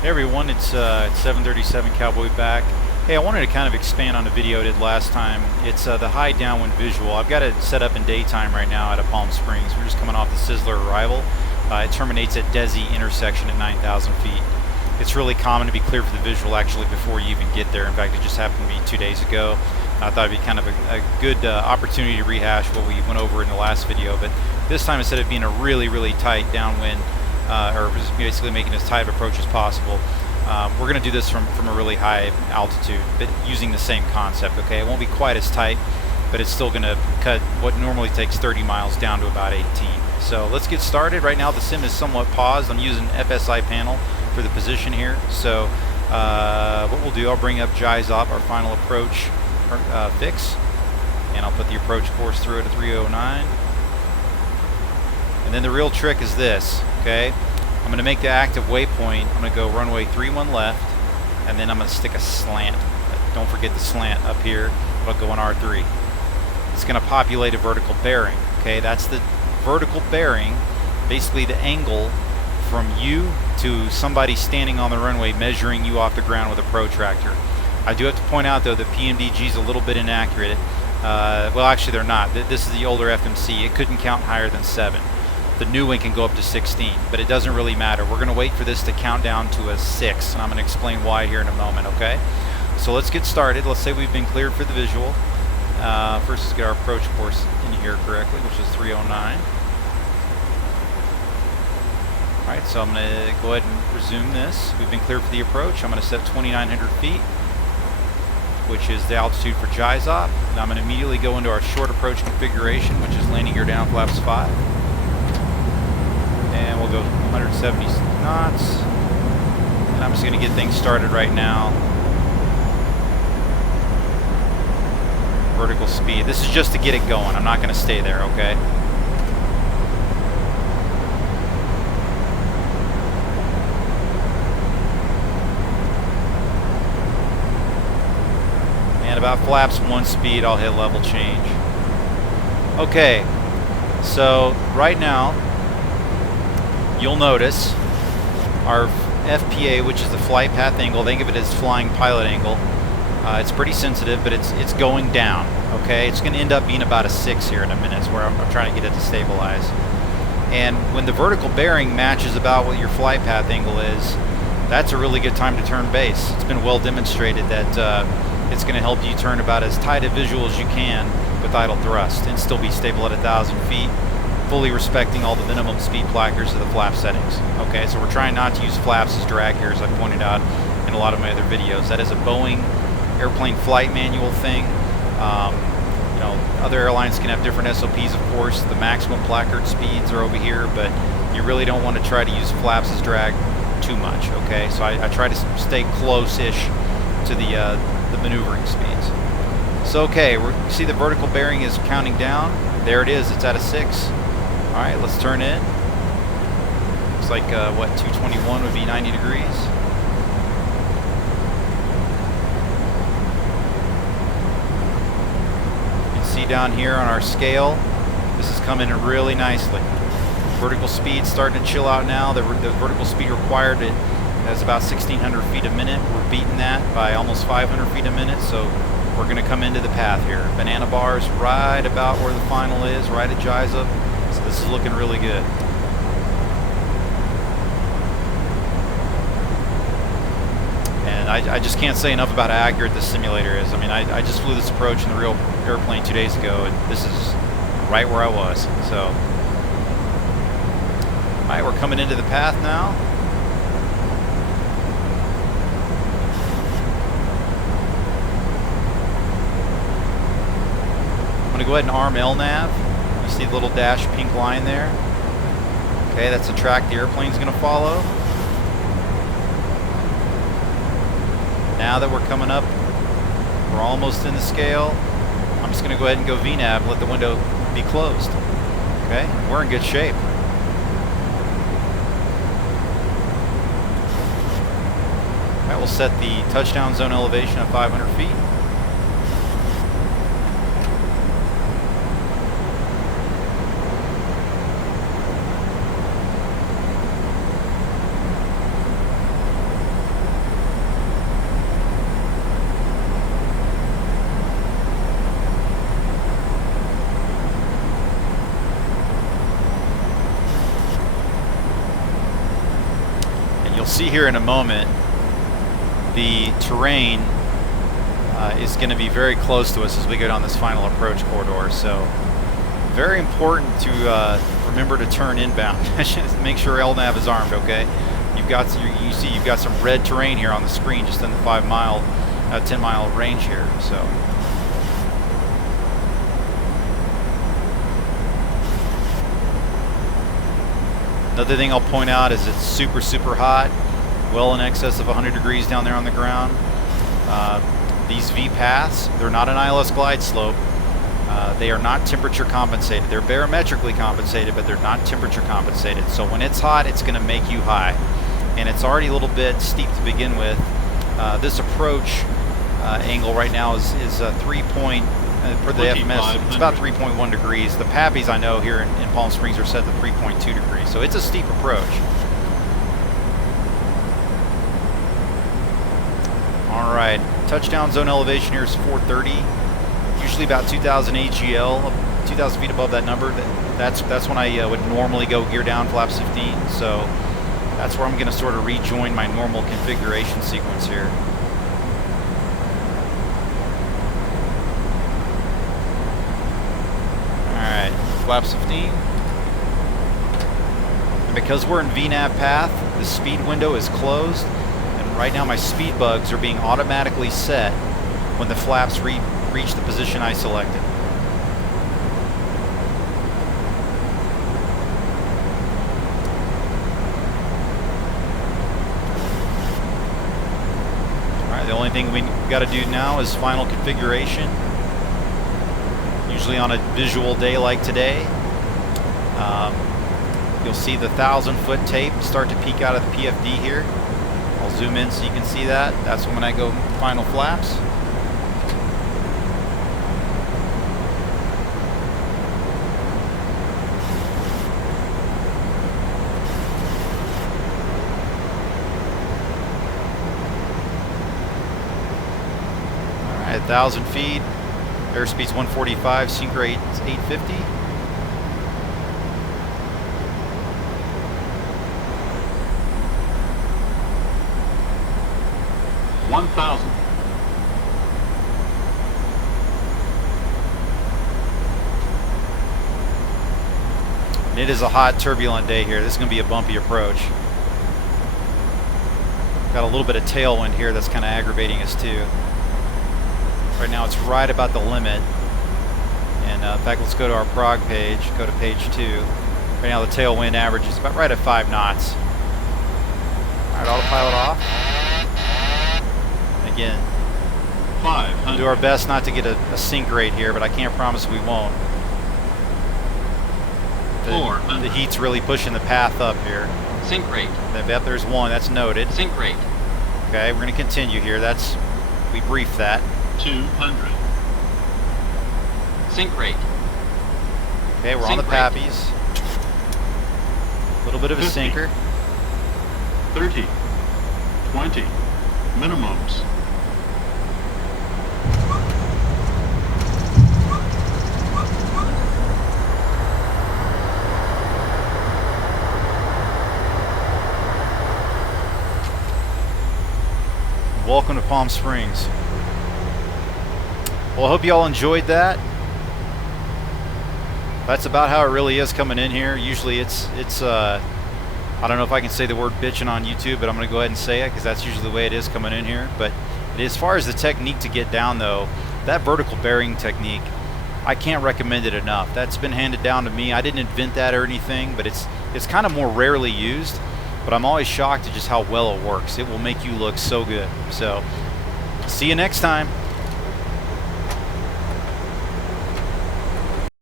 Hey everyone, it's 737 Cowboy back. Hey, I wanted to kind of expand on a video I did last time. It's the high downwind visual. I've got it set up in daytime right now out of Palm Springs. We're just coming off the Sizzler arrival. It terminates at Desi intersection at 9,000 feet. It's really common to be clear for the visual actually before you even get there. In fact, it just happened to me 2 days ago. I thought it'd be kind of a good opportunity to rehash what we went over in the last video, but this time instead of being a really tight downwind, or basically making as tight of approach as possible, we're going to do this from a really high altitude, but using the same concept. Okay, it won't be quite as tight, but it's still going to cut what normally takes 30 miles down to about 18. So let's get started. Right now the sim is somewhat paused. I'm using FSI panel for the position here. So what we'll do, I'll bring up JIZOP, our final approach fix, and I'll put the approach course through it at 309. And then the real trick is this, okay? I'm going to make the active waypoint. I'm going to go runway 31 left, and then I'm going to stick a slant. Don't forget the slant up here. It'll go on R3. It's going to populate a vertical bearing, okay? That's the vertical bearing, basically the angle from you to somebody standing on the runway measuring you off the ground with a protractor. I do have to point out, though, that PMDG is a little bit inaccurate. Well, actually, they're not. This is the older FMC. It couldn't count higher than 7. The new one can go up to 16, but it doesn't really matter. We're going to wait for this to count down to a 6, and I'm going to explain why here in a moment, okay? So let's get started. Let's say we've been cleared for the visual. First, let's get our approach course in here correctly, which is 309. All right, so I'm going to go ahead and resume this. We've been cleared for the approach. I'm going to set 2,900 feet, which is the altitude for JIZOP. And I'm going to immediately go into our short approach configuration, which is landing gear down, flaps 5. And we'll go 170 knots. And I'm just going to get things started right now. Vertical speed. This is just to get it going. I'm not going to stay there, okay? And about flaps 1 speed, I'll hit level change. Okay, so right now, you'll notice our FPA, which is the flight path angle, think of it as flying pilot angle. It's pretty sensitive, but it's going down, okay? It's going to end up being about a 6 here in a minute, where I'm trying to get it to stabilize. And when the vertical bearing matches about what your flight path angle is, that's a really good time to turn base. It's been well demonstrated that it's going to help you turn about as tight a visual as you can with idle thrust and still be stable at 1,000 feet. Fully respecting all the minimum speed placards of the flap settings. Okay, so we're trying not to use flaps as drag here, as I pointed out in a lot of my other videos. That is a Boeing airplane flight manual thing. You know, other airlines can have different SOPs, of course. The maximum placard speeds are over here, but you really don't want to try to use flaps as drag too much. Okay, so I try to stay close-ish to the maneuvering speeds. So okay, you see the vertical bearing is counting down. There it is. It's at a 6. All right, let's turn in. Looks like, what, 221 would be 90 degrees. You can see down here on our scale, this is coming in really nicely. Vertical speed starting to chill out now. The vertical speed required is about 1,600 feet a minute. We're beating that by almost 500 feet a minute, so we're going to come into the path here. Banana bars right about where the final is, right at JIZOP. So this is looking really good. And I just can't say enough about how accurate this simulator is. I mean, I just flew this approach in the real airplane 2 days ago, and this is right where I was. So, all right, we're coming into the path now. I'm going to go ahead and arm LNAV. See the little dash pink line there? Okay, that's the track the airplane's going to follow. Now that we're coming up, we're almost in the scale. I'm just going to go ahead and go VNAV, let the window be closed. Okay, we're in good shape. All right, we'll set the touchdown zone elevation at 500 feet. you'll see here in a moment, the terrain is going to be very close to us as we go down this final approach corridor. So very important to remember to turn inbound. Make sure LNAV is armed, okay? You see you've got some red terrain here on the screen just in the 10 mile range here. So another thing I'll point out is it's super, super hot, well in excess of 100 degrees down there on the ground. These V paths, they're not an ILS glide slope. They are not temperature compensated. They're barometrically compensated, but they're not temperature compensated. So when it's hot, it's going to make you high. And it's already a little bit steep to begin with. This approach angle right now is 3 point, for the FMS, it's about 3.1 degrees. The PAPIs I know here in Palm Springs are set to 3.2 degrees. So it's a steep approach. All right, touchdown zone elevation here is 430. Usually about 2,000 AGL, 2,000 feet above that number. That's when I would normally go gear down flaps 15. So that's where I'm going to sort of rejoin my normal configuration sequence here. Alright, flaps 15. And because we're in VNAV path, the speed window is closed. And right now my speed bugs are being automatically set when the flaps reach the position I selected. The only thing we got to do now is final configuration. Usually on a visual day like today, you'll see the 1,000-foot tape start to peek out of the PFD here. I'll zoom in so you can see that. That's when I go final flaps. At 1,000 feet, airspeed's 145, sync rate's 850. It is a hot, turbulent day here. This is going to be a bumpy approach. Got a little bit of tailwind here that's kind of aggravating us too. Right now it's right about the limit. And in fact, let's go to our prog page, go to page 2. Right now the tailwind average is about right at 5 knots. Alright, autopilot off. Again, we'll do our best not to get a sync rate here, but I can't promise we won't. The heat's really pushing the path up here. Sync rate. Yep, there's one, that's noted. Sync rate. Okay, we're going to continue here. We briefed that. 200. Sync rate. Okay, we're on the PAPIs. A little bit of a 50, sinker. 30, 20, minimums. Welcome to Palm Springs. Well, I hope you all enjoyed that. That's about how it really is coming in here. Usually it's I don't know if I can say the word bitching on YouTube, but I'm going to go ahead and say it because that's usually the way it is coming in here. But as far as the technique to get down though, that vertical bearing technique, I can't recommend it enough. That's been handed down to me. I didn't invent that or anything, but it's kind of more rarely used. But I'm always shocked at just how well it works. It will make you look so good. So, see you next time.